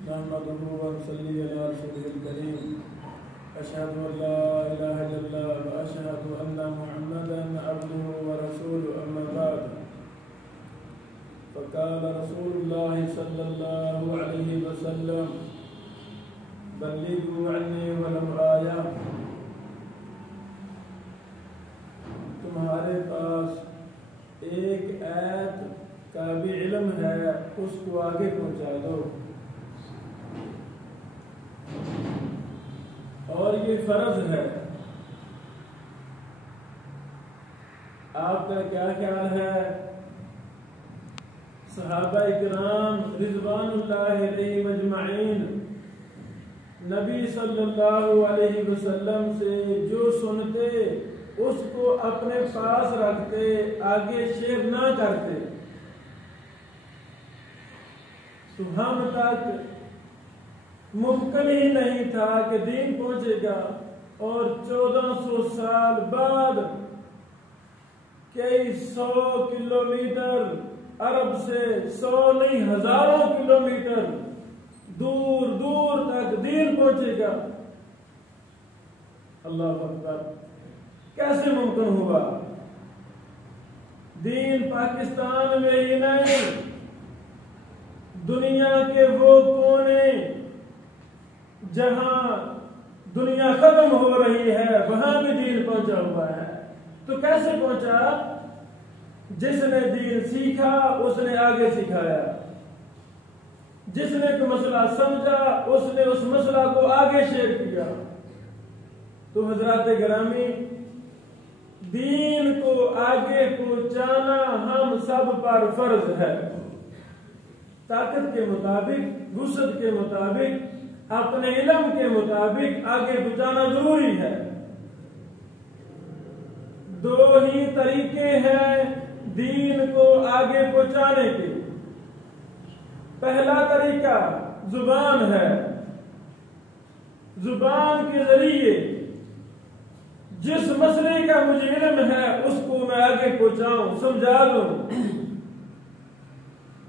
نحمده ونصلي على رسوله الكريم أشهد أن لا إله إلا الله وأشهد أن محمدا عبده ورسوله أما بعد فقال رسول الله صلى الله عليه وسلم بلغوا عني ولو آية تمہارے پاس ایک آیت کا بھی علم ہے اس کو آگے پہنچا دو اور یہ فرض ہے. آپ کا کیا خیال ہے؟ صحابہ کرام رضوان اللہ علیہ مجمعین نبی صلی اللہ علیہ وسلم سے جو سنتے اس کو اپنے پاس رکھتے، آگے شیئر نہ کرتے. تو ہم تک ممکن ہی نہیں تھا کہ دین پہنچے گا، اور 1400 سال بعد کئی 100 کلومیٹر عرب سے 100 نہیں ہزاروں کلومیٹر دور دور تک دین پہنچے گا. اللہ اکبر، کیسے ممکن ہوا؟ دین پاکستان میں ہی نہیں، دنیا کے وہ کونے جہاں دنیا ختم ہو رہی ہے وہاں بھی دین پہنچا ہوا ہے. تو کیسے پہنچا؟ جس نے دین سیکھا اس نے آگے سکھایا، جس نے کوئی مسئلہ سمجھا اس نے اس مسئلہ کو آگے شیئر کیا. تو حضرات گرامی، دین کو آگے پہنچانا ہم سب پر فرض ہے. طاقت کے مطابق، وسعت کے مطابق، اپنے علم کے مطابق آگے پہنچانا ضروری ہے. دو ہی طریقے ہیں دین کو آگے پہنچانے کے. پہلا طریقہ زبان ہے. زبان کے ذریعے جس مسئلے کا مجھے علم ہے اس کو میں آگے پہنچاؤں، سمجھا دوں.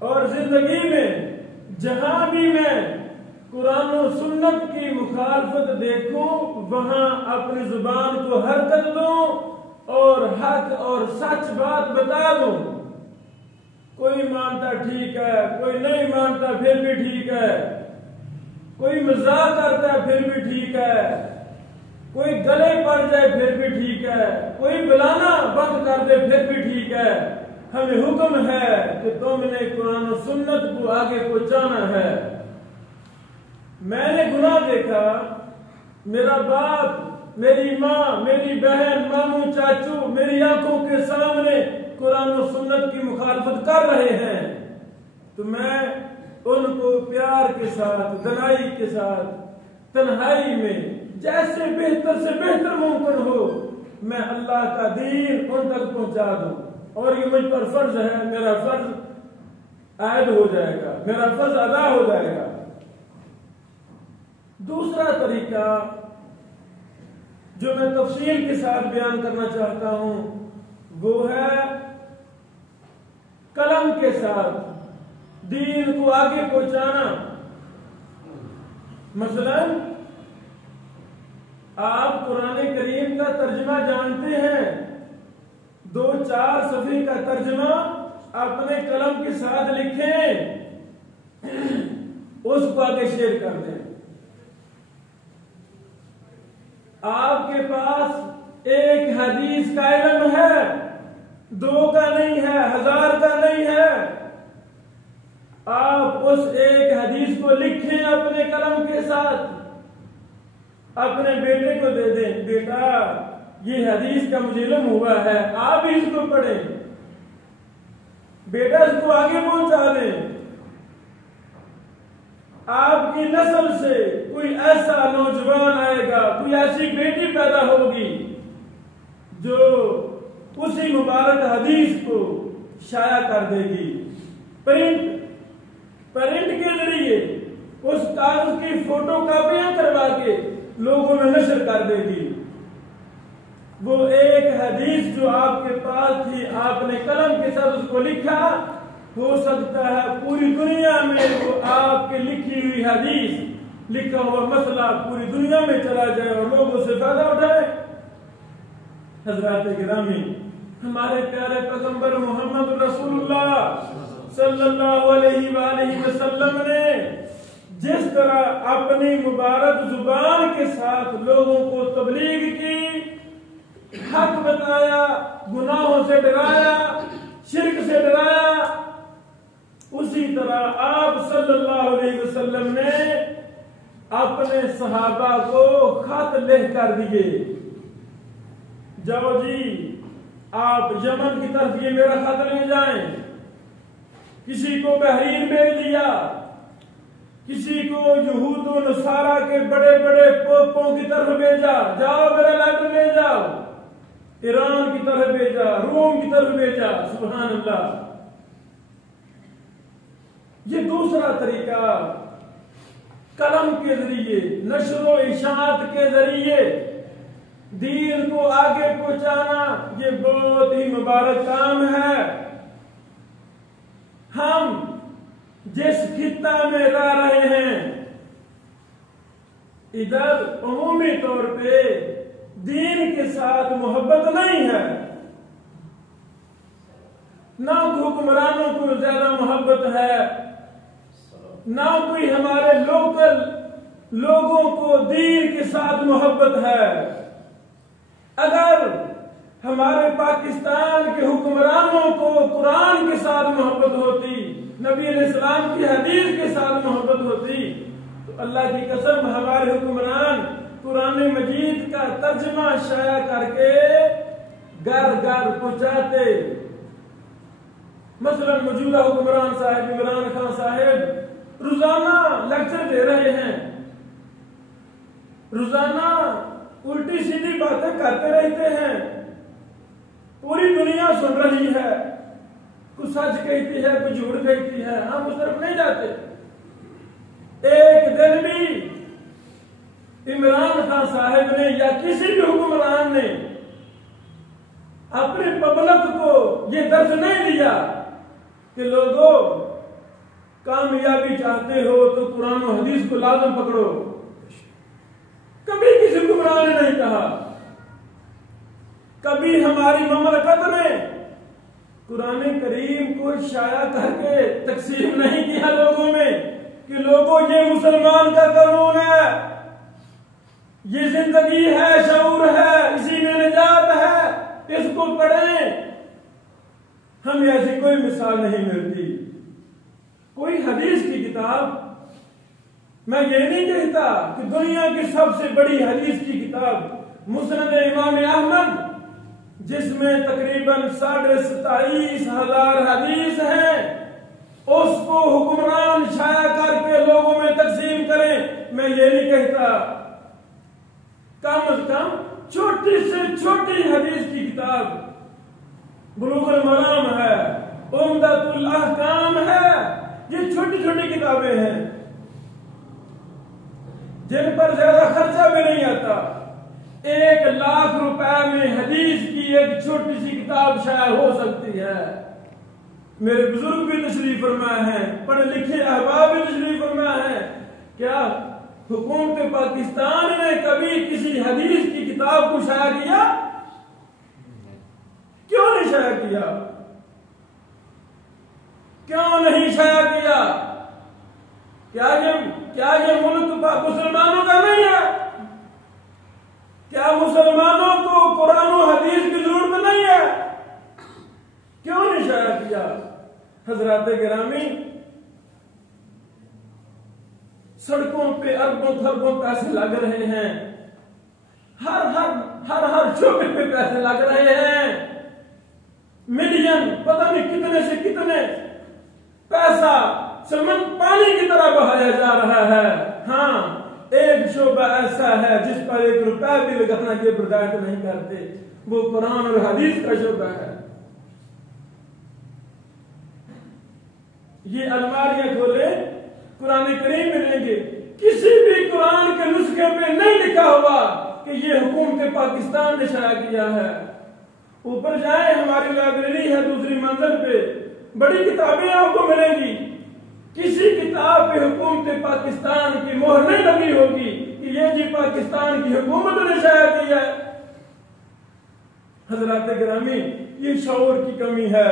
اور زندگی میں جہاں بھی میں قرآن و سنت کی مخالفت دیکھوں وہاں اپنی زبان کو حرکت دوں اور حق اور سچ بات بتا دوں. کوئی مانتا ٹھیک ہے، کوئی نہیں مانتا پھر بھی ٹھیک ہے، کوئی مذاق کرتا ہے پھر بھی ٹھیک ہے، کوئی گلے پڑ جائے پھر بھی ٹھیک ہے، کوئی بلانا بند کر دے پھر بھی ٹھیک ہے. ہمیں حکم ہے کہ تم نے قرآن و سنت کو آگے پہنچانا ہے. میں نے گناہ دیکھا، میرا باپ، میری ماں، میری بہن، ماموں، چاچو میری آنکھوں کے سامنے قرآن و سنت کی مخالفت کر رہے ہیں، تو میں ان کو پیار کے ساتھ، دلائی کے ساتھ، تنہائی میں جیسے بہتر سے بہتر ممکن ہو میں اللہ کا دین ان تک پہنچا دوں. اور یہ مجھ پر فرض ہے، میرا فرض عائد ہو جائے گا، میرا فرض ادا ہو جائے گا. دوسرا طریقہ جو میں تفصیل کے ساتھ بیان کرنا چاہتا ہوں وہ ہے قلم کے ساتھ دین کو آگے پہنچانا. مثلا آپ قرآن کریم کا ترجمہ جانتے ہیں، 2-4 صفحے کا ترجمہ اپنے قلم کے ساتھ لکھیں، اس کو آگے شیئر کر دیں. آپ کے پاس ایک حدیث کا علم ہے، 2 کا نہیں ہے، 1000 کا نہیں ہے. آپ اس ایک حدیث کو لکھیں اپنے قلم کے ساتھ، اپنے بیٹے کو دے دیں، بیٹا یہ حدیث کا مجھے علم ہوا ہے، آپ بھی اس کو پڑھیں. بیٹا اس کو آگے پہنچا دیں. آپ کی نسل سے کوئی ایسا نوجوان آئے گا، کوئی ایسی بیٹی پیدا ہوگی جو اسی مبارک حدیث کو شائع کر دے گی. پرنٹ کے ذریعے اس کاغذ کی فوٹو کاپیاں کروا کے لوگوں میں نشر کر دے گی. وہ ایک حدیث جو آپ کے پاس تھی، آپ نے قلم کے ساتھ اس کو لکھا، ہو سکتا ہے پوری دنیا میں وہ آپ کی لکھی ہوئی پوری حدیث لکھا ہوا مسئلہ پوری دنیا میں چلا جائے اور لوگ اس سے فائدہ اٹھائے. حضرات گرامی، ہمارے پیارے پیغمبر محمد رسول اللہ صلی اللہ علیہ وآلہ وسلم نے جس طرح اپنی مبارک زبان کے ساتھ لوگوں کو تبلیغ کی، حق بتایا، گناہوں سے ڈرایا، شرک سے ڈرایا، اسی طرح آپ صلی اللہ علیہ وسلم نے اپنے صحابہ کو خط لکھ کر دیے، جاؤ جی آپ یمن کی طرف یہ میرا خط لے جائیں. کسی کو بحرین بھیج دیا، کسی کو یہود و نصارہ کے بڑے بڑے پوپوں کی طرف بھیجا، جاؤ میرا لیٹر لے جاؤ. ایران کی طرف بھیجا، روم کی طرف بھیجا. سبحان اللہ. یہ دوسرا طریقہ قلم کے ذریعے، نشر و اشاعت کے ذریعے دین کو آگے پہنچانا، یہ بہت ہی مبارک کام ہے. ہم جس خطہ میں رہ رہے ہیں ادھر عمومی طور پہ دین کے ساتھ محبت نہیں ہے، نہ حکمرانوں کو زیادہ محبت ہے، نہ کوئی ہمارے لوکل لوگوں کو دین کے ساتھ محبت ہے. اگر ہمارے پاکستان کے حکمرانوں کو قرآن کے ساتھ محبت ہوتی، نبی علیہ السلام کی حدیث کے ساتھ محبت ہوتی، تو اللہ کی قسم ہمارے حکمران قرآن مجید کا ترجمہ شائع کر کے گھر گھر پہنچاتے. مثلا موجودہ حکمران صاحب عمران خان صاحب روزانہ لیکچر دے رہے ہیں، روزانہ الٹی سیدھی باتیں کرتے رہتے ہیں، پوری دنیا سن رہی ہے، کوئی سچ کہتی ہے، کوئی جھوٹ کہتی ہے، ہم اس طرف نہیں جاتے. ایک دن بھی عمران خان صاحب نے یا کسی بھی حکمران نے اپنے پبلک کو یہ درس نہیں دیا کہ لوگوں کامیابی چاہتے ہو تو قرآن و حدیث کو لازم پکڑو. کبھی کسی حکمران نے نہیں کہا. کبھی ہماری مملکت نے قرآن کریم کو شائع کر کے تقسیم نہیں کیا لوگوں میں کہ لوگوں یہ مسلمان کا قانون ہے، یہ زندگی ہے، شعور ہے، اسی میں نجات ہے، اس کو پڑھیں. ہمیں ایسی کوئی مثال نہیں ملتی. کوئی حدیث کی کتاب، میں یہ نہیں کہتا کہ دنیا کی سب سے بڑی حدیث کی کتاب مسند امام احمد، جس میں تقریباً 27,500 حدیث ہیں، اس کو حکمران شائع کر کے لوگوں میں تقسیم کریں. میں یہ نہیں کہتا. کم از کم چھوٹی سے چھوٹی حدیث کی کتاب بلوغ المرام ہے، عمدۃ الاحکام ہے، یہ چھوٹی چھوٹی کتابیں ہیں جن پر زیادہ خرچہ بھی نہیں آتا. 1,00,000 روپے میں حدیث کی ایک چھوٹی سی کتاب شائع ہو سکتی ہے. میرے بزرگ بھی تشریف فرما ہیں، پڑھے لکھے احباب بھی تشریف فرما ہیں. کیا حکومت پاکستان نے کبھی کسی حدیث کی کتاب کو شائع کیا؟ کیوں نہیں شائع کیا؟ کیوں نہیں شائع کیا؟ کیا یہ ملک مسلمانوں کا نہیں ہے؟ کیا مسلمانوں کو قرآن و حدیث کی ضرورت نہیں ہے؟ کیوں نہیں شائع کیا؟ حضرات گرامی، سڑکوں پہ اربوں خربوں پیسے لگ رہے ہیں، ہر شعبے پہ پیسے لگ رہے ہیں، ملین پتہ نہیں کتنے سے کتنے پیسہ سمن پانی کی طرح بہایا جا رہا ہے. ہاں، ایک شعبہ ایسا ہے جس پر 1 روپے بھی لگانا کے برداشت نہیں کرتے، وہ قرآن اور حدیث کا شعبہ ہے. یہ الماریاں کھولے قرآن کریم ملیں گے، کسی بھی قرآن کے نسخے پہ نہیں لکھا ہوا کہ یہ حکومت پاکستان نے شائع کیا ہے. اوپر جائیں، ہماری لائبریری ہے دوسری منزل پہ، بڑی کتابیں آپ کو ملیں گی. کسی کتاب پہ حکومت پاکستان کی مہر نہیں لگی ہوگی کہ یہ جی پاکستان کی حکومت نے شائع کی ہے۔ حضرات گرامی، یہ شعور کی کمی ہے۔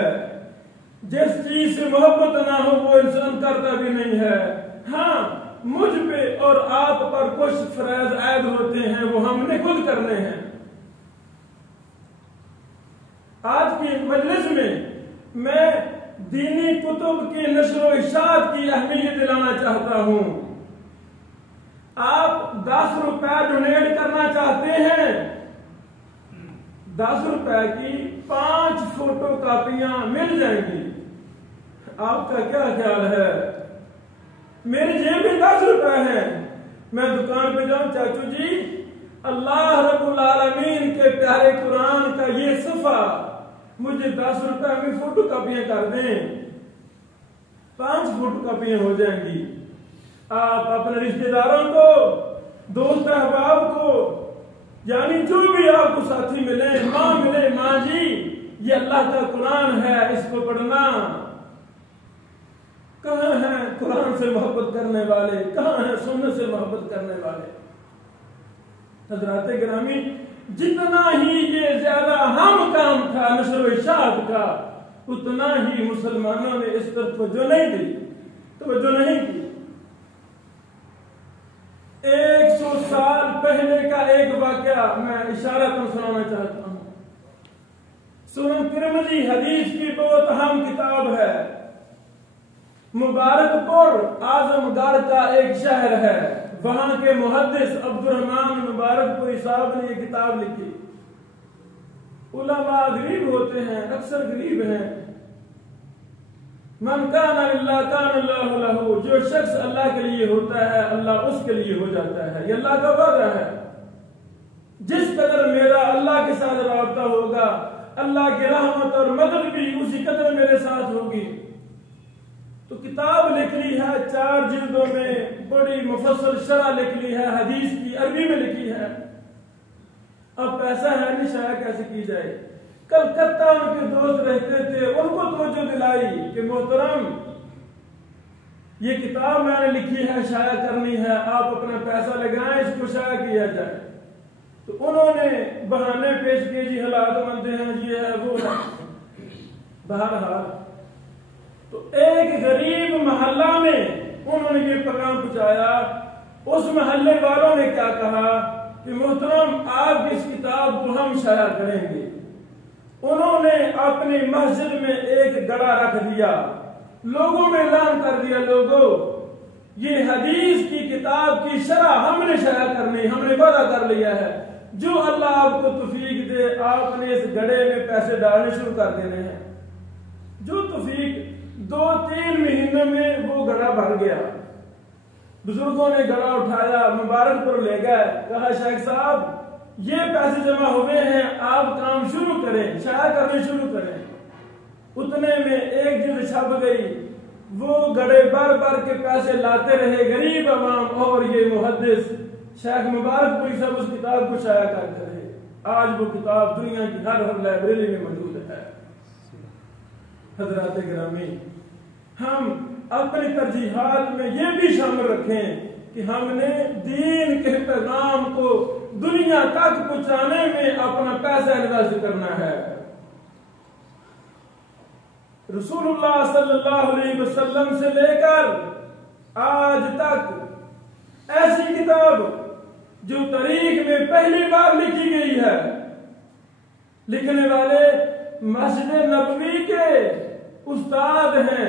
جس چیز سے محبت نہ ہو وہ انسان کرتا بھی نہیں ہے۔ ہاں، مجھ پہ اور آپ پر کچھ فرائض عائد ہوتے ہیں، وہ ہم نے خود کرنے ہیں۔ آج کی مجلس میں دینی کتب کی نشر و اشاعت کی اہمیت دلانا چاہتا ہوں۔ آپ 10 روپے ڈونیٹ کرنا چاہتے ہیں، 10 روپے کی 5 فوٹو کاپیاں مل جائیں گی۔ آپ کا کیا خیال ہے؟ میری جیب میں 10 روپے ہیں، میں دکان پہ جاؤں، چاچو جی اللہ رب العالمین کے پیارے قرآن کا یہ صفحہ مجھے 10 روپے میں فوٹو کاپیاں کر دیں، 5 فوٹو کاپیاں ہو جائیں گی۔ آپ اپنے رشتہ داروں کو، دوست احباب کو، یعنی جو بھی آپ کو ساتھی ملے، ماں ملے، ماں جی یہ اللہ کا قرآن ہے، اس کو پڑھنا۔ کہاں ہیں قرآن سے محبت کرنے والے؟ کہاں ہیں سنت سے محبت کرنے والے؟ حضرات گرامی، جتنا ہی یہ زیادہ اہم کام تھا نشر و اشاعت کا، اتنا ہی مسلمانوں نے اس پر توجہ نہیں کی۔ 100 سال پہلے کا ایک واقعہ میں اشارتاً سنانا چاہتا ہوں۔ سنن ترمذی حدیث کی بہت اہم کتاب ہے۔ مبارک پور اعظم گڑھ کا ایک شہر ہے، وہاں کے محدث عبد الرحمن مبارک پوری صاحب نے یہ کتاب لکھی۔ علماء غریب ہوتے ہیں، اکثر غریب ہیں۔ من کان للہ کان اللہ لہ، جو شخص اللہ کے لیے ہوتا ہے اللہ اس کے لیے ہو جاتا ہے، یہ اللہ کا وعدہ ہے۔ جس قدر میرا اللہ کے ساتھ رابطہ ہوگا، اللہ کی رحمت اور مدد بھی اسی قدر میرے ساتھ ہوگی۔ تو کتاب لکھ لی ہے 4 جلدوں میں، بڑی مفصل شرح لکھ لی ہے، حدیث کی عربی میں لکھی ہے۔ اب پیسہ ہے نہیں، شائع کیسے کی جائے؟ کلکتہ ان کے دوست رہتے تھے، ان کو توجہ دلائی کہ محترم یہ کتاب میں نے لکھی ہے، شائع کرنی ہے، آپ اپنا پیسہ لگائیں، اس کو شائع کیا جائے۔ تو انہوں نے بہانے پیش کیے، جی حالات مندے ہیں، یہ ہے وہ ہے۔ بہرحال تو ایک غریب محلہ میں انہوں نے یہ پیغام پہنچایا۔ اس محلے والوں نے کیا کہا کہ محترم آپ کی اس کتاب کو ہم شائع کریں گے۔ انہوں نے اپنی مسجد میں ایک گڑا رکھ دیا، لوگوں میں اعلان کر دیا، لوگوں یہ حدیث کی کتاب کی شرح ہم نے شائع کرنی، ہم نے وعدہ کر لیا ہے، جو اللہ آپ کو توفیق دے آپ نے اس گڑے میں پیسے ڈالنے شروع کر دینے ہیں۔ جو توفیق 2-3 مہینے میں وہ گڑا بھر گیا۔ بزرگوں نے گڑا اٹھایا، مبارک پر لے گئے، کہا شیخ صاحب یہ پیسے جمع ہوئے ہیں، آپ کام شروع کریں، شائع کرنے شروع کریں۔ اتنے میں ایک جلد چھپ گئی، وہ گڑے بھر بھر کے پیسے لاتے رہے غریب عوام، اور یہ محدث شیخ مبارک پوری صاحب اس کتاب کو شائع کرتے رہے۔ آج وہ کتاب دنیا کی ہر لائبریری میں موجود ہے۔ حضرات گرامی، ہم اپنی ترجیحات میں یہ بھی شامل رکھیں کہ ہم نے دین کے پیغام کو دنیا تک پہنچانے میں اپنا پیسہ انویسٹ کرنا ہے۔ رسول اللہ صلی اللہ علیہ وسلم سے لے کر آج تک ایسی کتاب جو تاریخ میں پہلی بار لکھی گئی ہے، لکھنے والے مسجد نبوی کے استاد ہیں،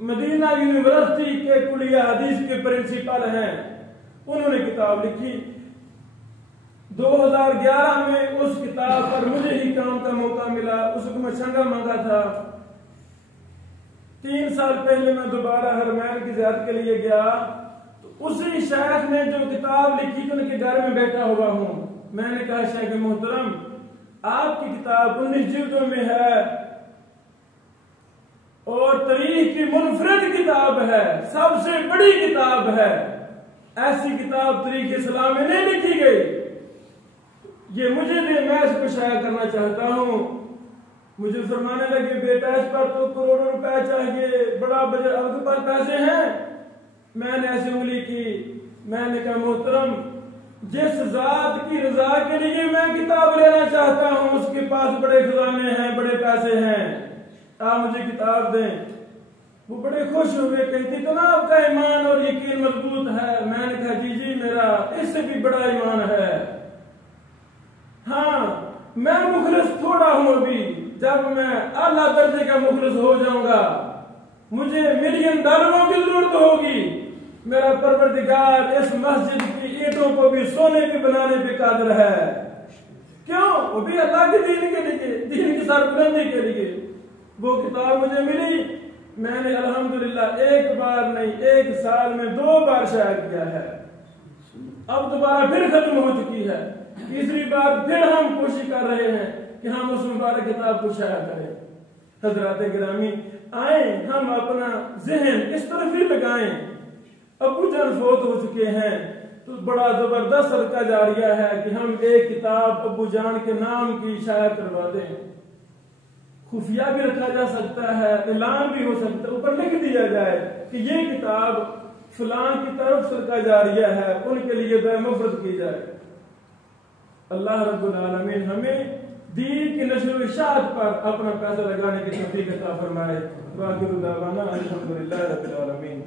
مدینہ یونیورسٹی کے کلیہ حدیث کے پرنسپل ہیں، انہوں نے کتاب لکھی۔ 2011 میں اس کتاب پر مجھے ہی کام کا موقع ملا، اس کو میں شنگا مانگا تھا۔ 3 سال پہلے میں دوبارہ حرمین کی زیارت کے لیے گیا، تو اسی شیخ نے جو کتاب لکھی ان کے گھر میں بیٹھا ہوا ہوں۔ میں نے کہا شیخ محترم آپ کی کتاب 19 جلدوں میں ہے اور تاریخ کی منفرد کتاب ہے، سب سے بڑی کتاب ہے، ایسی کتاب تاریخ اسلام میں نہیں لکھی گئی، یہ مجھے دے، میں اس کو شائع کرنا چاہتا ہوں۔ مجھے فرمانے لگے بیٹا اس پر تو کروڑوں روپے چاہیے، بڑا بجٹ، آپ کے پاس پیسے ہیں؟ میں نے ایسی انگلی کی، میں نے کہا محترم جس ذات کی رضا کے لیے میں کتاب لینا چاہتا ہوں اس کے پاس بڑے خزانے ہیں، بڑے پیسے ہیں، آپ مجھے کتاب دیں۔ وہ بڑے خوش ہوئے، کہتے اتنا آپ کا ایمان اور یقین مضبوط ہے۔ میں نے کہا جی جی میرا اس سے بھی بڑا ایمان ہے، ہاں میں مخلص تھوڑا ہوں، ابھی جب میں اعلیٰ درجے کا مخلص ہو جاؤں گا مجھے $1,000,000 کی ضرورت ہوگی، میرا پروردگار اس مسجد کی اینٹوں کو بھی سونے پہ بنانے پہ قادر ہے۔ کیوں؟ وہ بھی اللہ کے دین کے لیے، دین کی سربلندی کے لیے۔ وہ کتاب مجھے ملی، میں نے الحمدللہ ایک بار نہیں 1 سال میں 2 بار شائع کیا ہے، اب دوبارہ پھر ختم ہو چکی ہے، تیسری بار پھر ہم کوشش کر رہے ہیں کہ ہم اس مبارک کتاب کو شائع کریں۔ حضرات گرامی آئیں ہم اپنا ذہن اس طرف ہی لگائیں۔ ابو جان فوت ہو چکے ہیں تو بڑا زبردست صدقہ جاریہ ہے کہ ہم ایک کتاب ابو جان کے نام کی شائع کروا دیں، خفیہ بھی رکھا جا سکتا ہے، اعلان بھی ہو سکتا ہے، اوپر لکھ دیا جائے کہ یہ کتاب فلاں کی طرف صدقہ جاریہ ہے، ان کے لیے دعائے مغفرت کی جائے۔ اللہ رب العالمین ہمیں دین کی نشر و اشاعت پر اپنا پیسہ لگانے کی توفیق عطا فرمائے۔ وآخر دعوانا الحمدللہ رب العالمین۔